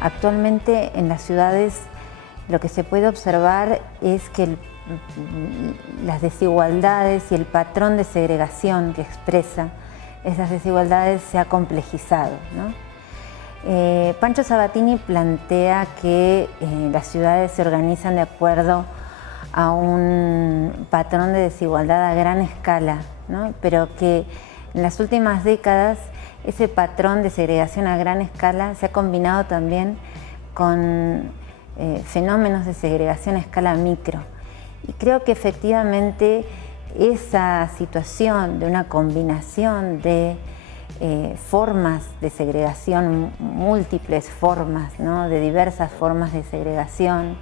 Actualmente en las ciudades lo que se puede observar es que las desigualdades y el patrón de segregación que expresa esas desigualdades se ha complejizado, ¿no? Pancho Sabatini plantea que las ciudades se organizan de acuerdo a un patrón de desigualdad a gran escala, ¿no? Pero que en las últimas décadas ese patrón de segregación a gran escala se ha combinado también con fenómenos de segregación a escala micro. Y creo que efectivamente esa situación de una combinación de formas de segregación, múltiples formas, ¿no? De diversas formas de segregación,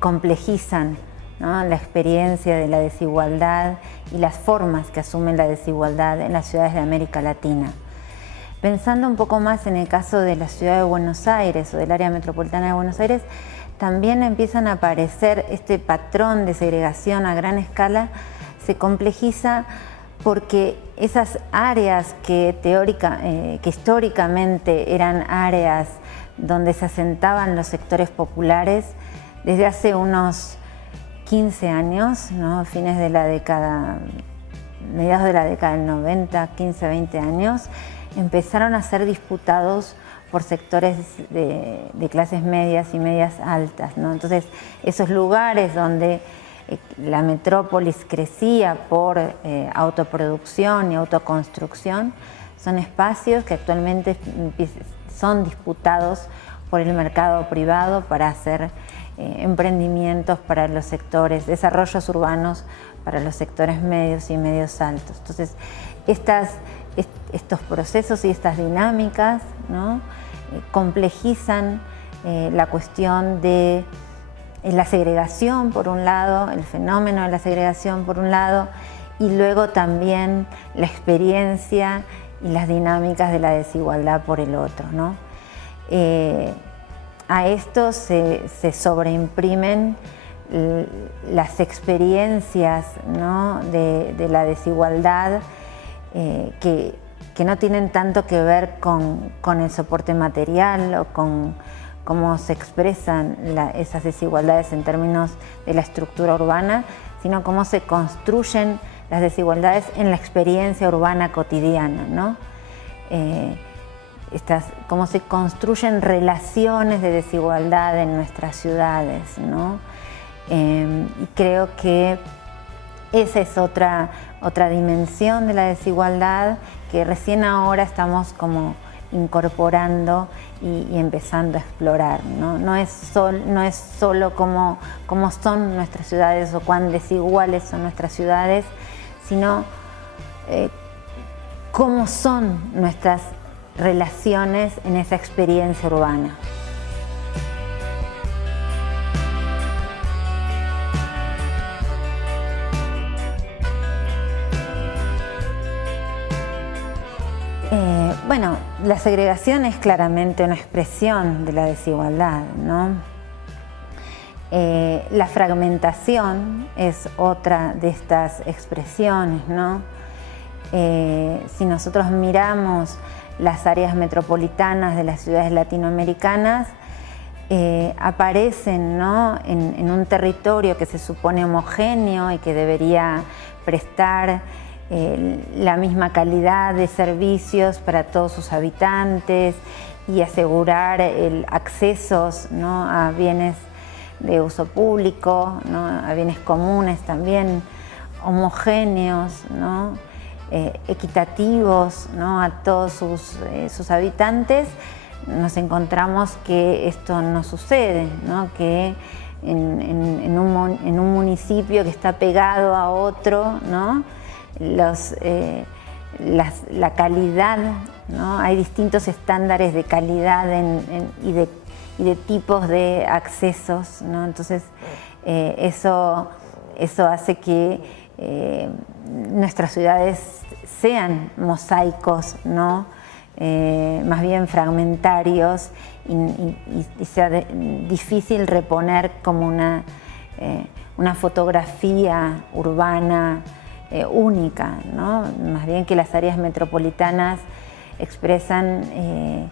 complejizan, ¿no? La experiencia de la desigualdad y las formas que asumen la desigualdad en las ciudades de América Latina. Pensando un poco más en el caso de la ciudad de Buenos Aires o del área metropolitana de Buenos Aires, también empiezan a aparecer este patrón de segregación a gran escala, se complejiza porque esas áreas que históricamente eran áreas donde se asentaban los sectores populares, desde hace unos 15 años, ¿no? Fines de la década, mediados de la década del 90, 15, 20 años, empezaron a ser disputados por sectores de clases medias y medias altas, ¿no? Entonces, esos lugares donde la metrópolis crecía por autoproducción y autoconstrucción son espacios que actualmente son disputados por el mercado privado para hacer emprendimientos para los sectores, desarrollos urbanos para los sectores medios y medios altos. Entonces, estos procesos y estas dinámicas, ¿no? Complejizan la cuestión de la segregación por un lado, el fenómeno de la segregación por un lado, y luego también la experiencia y las dinámicas de la desigualdad por el otro, ¿no? A esto se sobreimprimen las experiencias, ¿no? de la desigualdad que no tienen tanto que ver con el soporte material o con cómo se expresan esas desigualdades en términos de la estructura urbana, sino cómo se construyen las desigualdades en la experiencia urbana cotidiana, ¿no? Cómo se construyen relaciones de desigualdad en nuestras ciudades, ¿no? Y creo que esa es otra dimensión de la desigualdad que recién ahora estamos como incorporando y empezando a explorar, ¿no? No es solo cómo son nuestras ciudades o cuán desiguales son nuestras ciudades, sino cómo son nuestras relaciones en esa experiencia urbana. Bueno, la segregación es claramente una expresión de la desigualdad, ¿no? La fragmentación es otra de estas expresiones, ¿no? Si nosotros miramos las áreas metropolitanas de las ciudades latinoamericanas, aparecen, ¿no? en un territorio que se supone homogéneo y que debería prestar la misma calidad de servicios para todos sus habitantes y asegurar accesos, ¿no? a bienes de uso público, ¿no? a bienes comunes también homogéneos, ¿no? Equitativos, ¿no? a todos sus habitantes, nos encontramos que esto no sucede, ¿no? que en un municipio que está pegado a otro, ¿no? La calidad, ¿no? Hay distintos estándares de calidad y de tipos de accesos, ¿no? Entonces eso hace que nuestras ciudades sean mosaicos, ¿no? Más bien fragmentarios y sea difícil reponer como una fotografía urbana única, ¿no? Más bien que las áreas metropolitanas expresan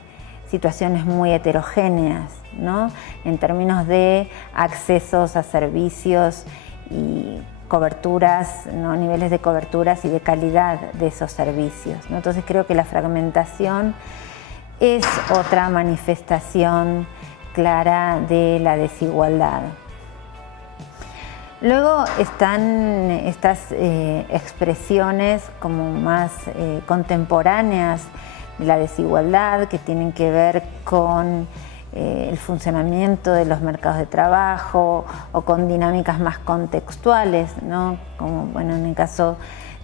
situaciones muy heterogéneas, ¿no? En términos de accesos a servicios y coberturas, ¿no? Niveles de coberturas y de calidad de esos servicios, ¿no? Entonces creo que la fragmentación es otra manifestación clara de la desigualdad. Luego están estas expresiones como más contemporáneas de la desigualdad, que tienen que ver con el funcionamiento de los mercados de trabajo o con dinámicas más contextuales, ¿no? Como bueno, en el caso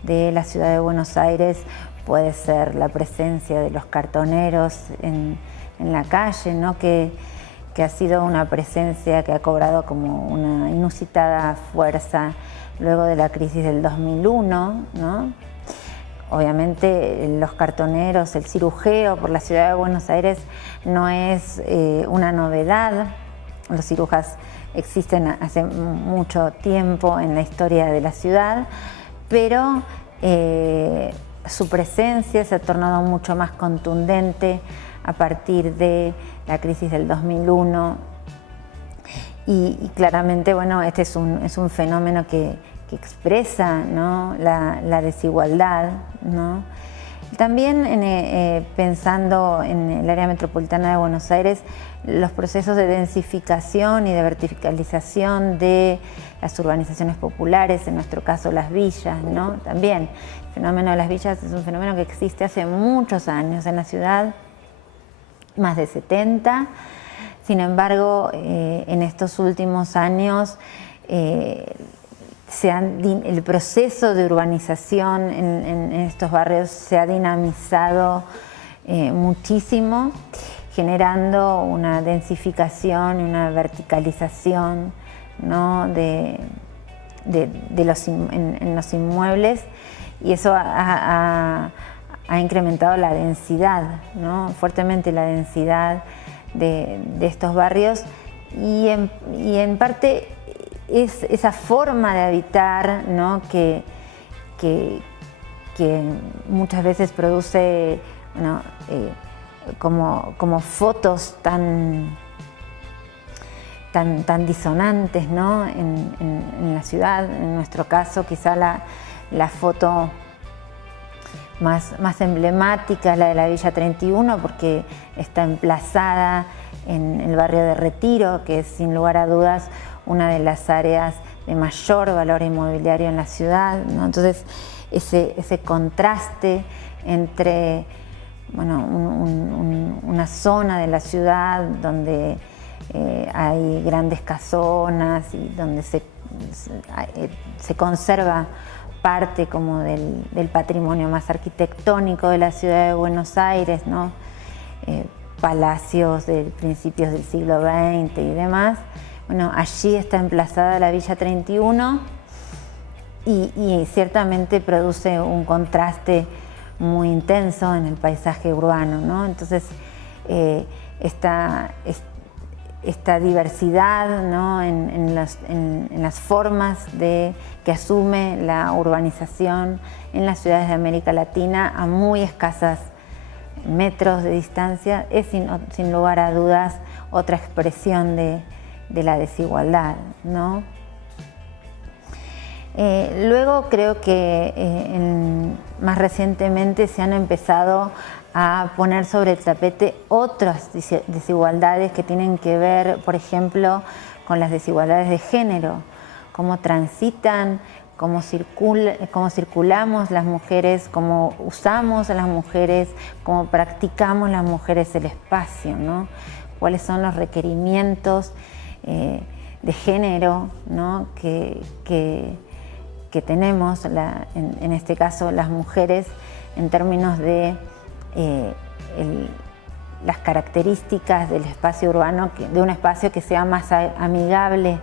de la ciudad de Buenos Aires puede ser la presencia de los cartoneros en la calle, ¿no? que ha sido una presencia que ha cobrado como una inusitada fuerza luego de la crisis del 2001, ¿no? Obviamente los cartoneros, el cirujeo por la ciudad de Buenos Aires no es una novedad. Los cirujas existen hace mucho tiempo en la historia de la ciudad, pero su presencia se ha tornado mucho más contundente a partir de la crisis del 2001 y claramente, bueno, este es un fenómeno que expresa, ¿no? la desigualdad, ¿no? También pensando en el área metropolitana de Buenos Aires, los procesos de densificación y de verticalización de las urbanizaciones populares, en nuestro caso las villas, ¿no? También el fenómeno de las villas es un fenómeno que existe hace muchos años en la ciudad, más de 70. Sin embargo, en estos últimos años el proceso de urbanización en estos barrios se ha dinamizado muchísimo, generando una densificación y una verticalización, ¿no? en los inmuebles, y eso ha incrementado la densidad, ¿no? Fuertemente la densidad de estos barrios, y en parte es esa forma de habitar, ¿no? que muchas veces produce, bueno, como fotos tan disonantes, ¿no? en la ciudad. En nuestro caso, quizá la foto más emblemática es la de la Villa 31, porque está emplazada en el barrio de Retiro, que es sin lugar a dudas una de las áreas de mayor valor inmobiliario en la ciudad, ¿no? Entonces ese contraste entre, bueno, una zona de la ciudad donde hay grandes casonas y donde se conserva parte como del patrimonio más arquitectónico de la ciudad de Buenos Aires, ¿no? Palacios de principios del siglo XX y demás. Bueno, allí está emplazada la Villa 31 y ciertamente produce un contraste muy intenso en el paisaje urbano, ¿no? Entonces, esta diversidad, ¿no? en las formas que asume la urbanización en las ciudades de América Latina a muy escasas metros de distancia es sin lugar a dudas otra expresión de la desigualdad, ¿no? Luego creo que más recientemente se han empezado a poner sobre el tapete otras desigualdades que tienen que ver, por ejemplo, con las desigualdades de género, cómo transitan, cómo circulamos las mujeres, cómo usamos a las mujeres, cómo practicamos las mujeres el espacio, ¿no? Cuáles son los requerimientos de género, ¿no? que tenemos, en este caso las mujeres, en términos de las características del espacio urbano, de un espacio que sea más amigable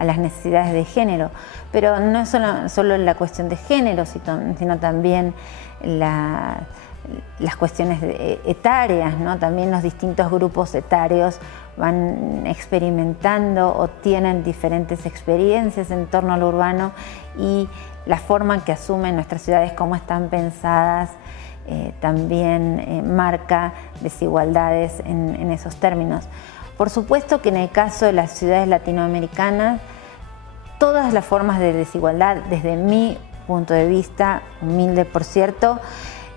a las necesidades de género. Pero no es solo la cuestión de género, sino también las cuestiones etarias, ¿no? También los distintos grupos etarios van experimentando o tienen diferentes experiencias en torno al urbano, y la forma en que asumen nuestras ciudades, cómo están pensadas, también marca desigualdades en esos términos. Por supuesto que en el caso de las ciudades latinoamericanas, todas las formas de desigualdad, desde mi punto de vista, humilde por cierto,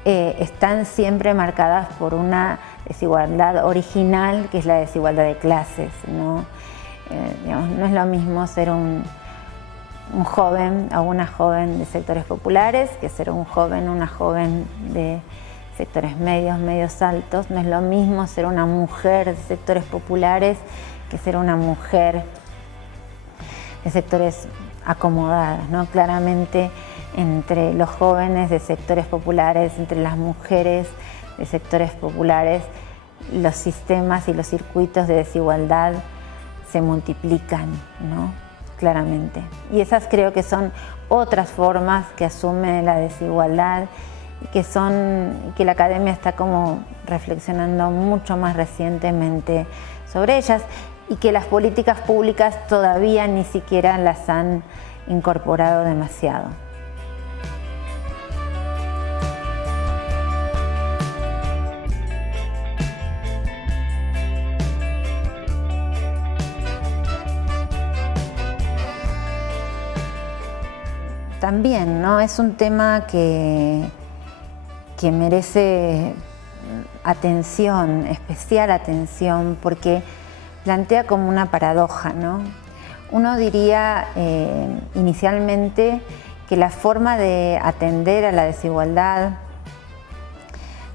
están siempre marcadas por una desigualdad original, que es la desigualdad de clases, ¿no? Digamos, no es lo mismo ser un joven o una joven de sectores populares que ser un joven o una joven de sectores medios altos. No es lo mismo ser una mujer de sectores populares que ser una mujer de sectores acomodados, ¿no? Claramente, entre los jóvenes de sectores populares, entre las mujeres de sectores populares, los sistemas y los circuitos de desigualdad se multiplican, ¿no? Claramente. Y esas creo que son otras formas que asume la desigualdad y que la academia está como reflexionando mucho más recientemente sobre ellas, y que las políticas públicas todavía ni siquiera las han incorporado demasiado. También, ¿no? Es un tema que merece atención, especial atención, porque plantea como una paradoja, ¿no? Uno diría inicialmente que la forma de atender a la desigualdad,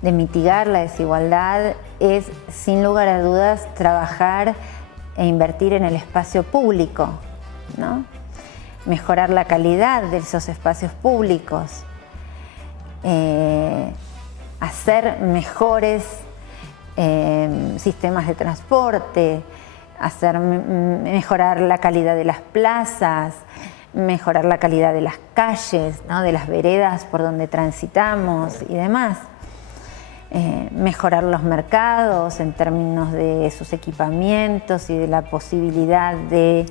de mitigar la desigualdad, es sin lugar a dudas trabajar e invertir en el espacio público, ¿no? Mejorar la calidad de esos espacios públicos, hacer mejores sistemas de transporte, mejorar la calidad de las plazas, mejorar la calidad de las calles, ¿no? De las veredas por donde transitamos y demás. Mejorar los mercados en términos de sus equipamientos y de la posibilidad de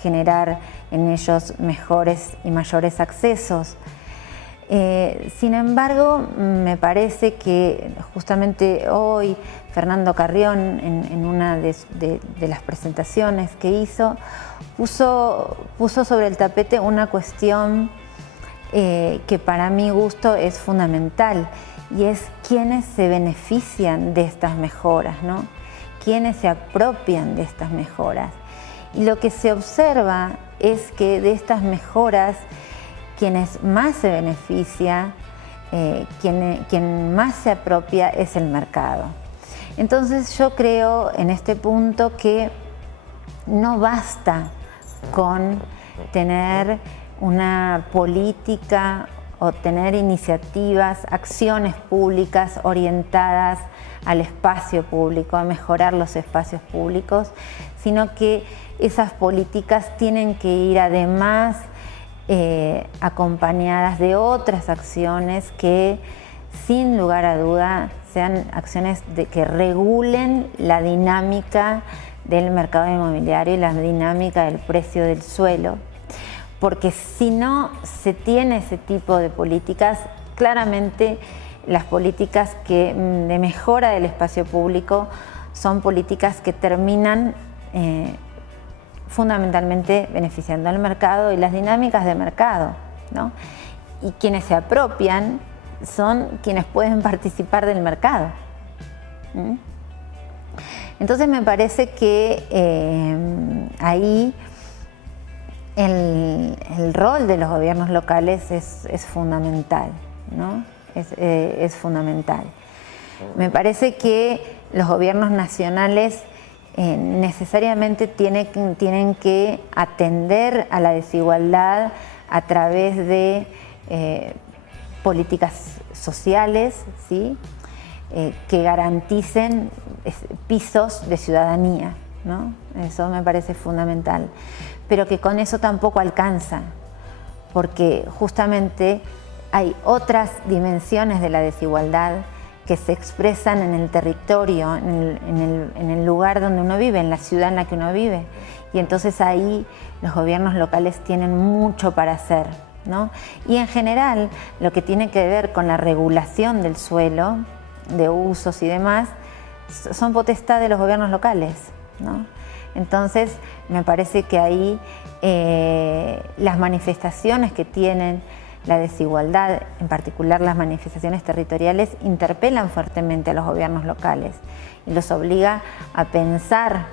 generar en ellos mejores y mayores accesos. Sin embargo, me parece que justamente hoy Fernando Carrión, en una de las presentaciones que hizo, puso sobre el tapete una cuestión que para mi gusto es fundamental, y es quiénes se benefician de estas mejoras, ¿no? Quiénes se apropian de estas mejoras. Y lo que se observa es que de estas mejoras, quienes más se beneficia, quien más se apropia es el mercado. Entonces yo creo en este punto que no basta con tener una política o tener iniciativas, acciones públicas orientadas al espacio público, a mejorar los espacios públicos, sino que esas políticas tienen que ir además acompañadas de otras acciones que, sin lugar a duda, sean acciones que regulen la dinámica del mercado inmobiliario y la dinámica del precio del suelo, porque si no se tiene ese tipo de políticas, claramente las políticas de mejora del espacio público son políticas que terminan fundamentalmente beneficiando al mercado y las dinámicas de mercado, ¿no? Y quienes se apropian son quienes pueden participar del mercado. Entonces me parece que ahí el rol de los gobiernos locales es fundamental, ¿no? Es fundamental. Me parece que los gobiernos nacionales necesariamente tienen que atender a la desigualdad a través de políticas sociales, ¿sí? Que garanticen pisos de ciudadanía, ¿no? Eso me parece fundamental, pero que con eso tampoco alcanza, porque justamente hay otras dimensiones de la desigualdad que se expresan en el territorio, en el lugar donde uno vive, en la ciudad en la que uno vive. Y entonces ahí los gobiernos locales tienen mucho para hacer, ¿no? Y en general, lo que tiene que ver con la regulación del suelo, de usos y demás, son potestad de los gobiernos locales, ¿no? Entonces, me parece que ahí las manifestaciones que tienen la desigualdad, en particular las manifestaciones territoriales, interpelan fuertemente a los gobiernos locales y los obliga a pensar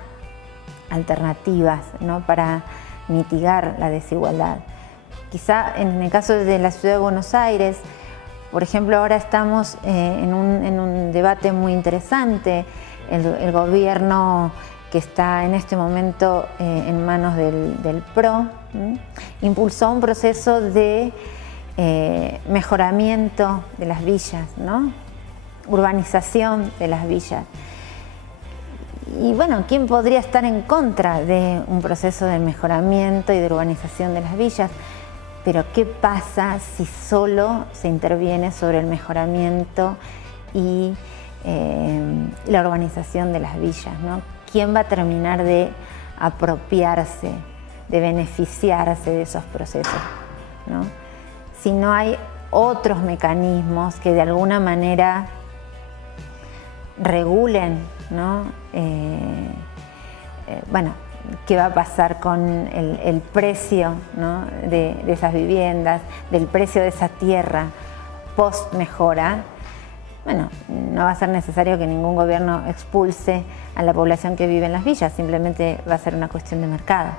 alternativas, ¿no?, para mitigar la desigualdad. Quizá en el caso de la Ciudad de Buenos Aires, por ejemplo, ahora estamos en un debate muy interesante. El gobierno que está en este momento en manos del PRO, impulsó un proceso de mejoramiento de las villas, ¿no? Urbanización de las villas. Y bueno, ¿quién podría estar en contra de un proceso de mejoramiento y de urbanización de las villas? Pero ¿qué pasa si solo se interviene sobre el mejoramiento y la urbanización de las villas, ¿no? ¿Quién va a terminar de apropiarse, de beneficiarse de esos procesos, ¿no? Si no hay otros mecanismos que de alguna manera regulen, ¿no? Bueno, ¿qué va a pasar con el precio, ¿no?, de esas viviendas, del precio de esa tierra post mejora? Bueno, no va a ser necesario que ningún gobierno expulse a la población que vive en las villas, simplemente va a ser una cuestión de mercado.